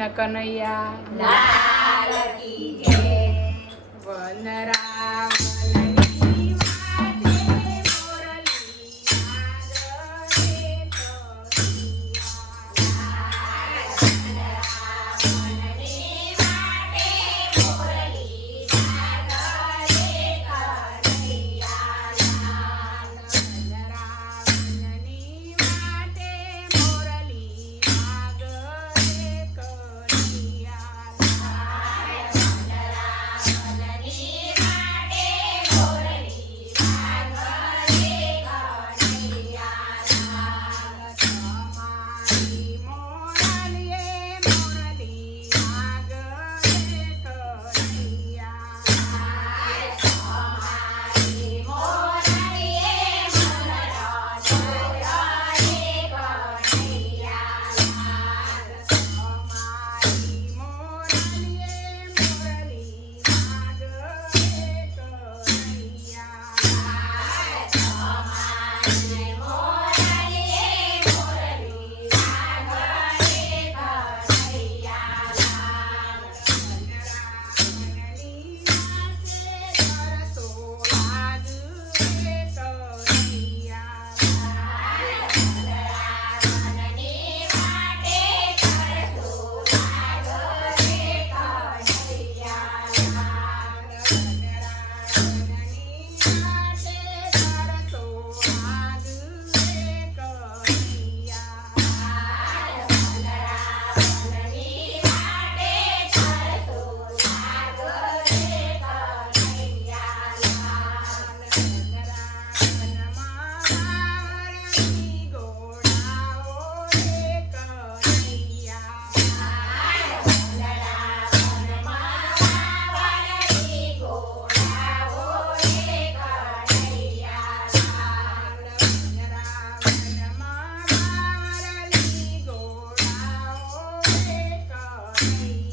Krishna Kanaiya. Lal see.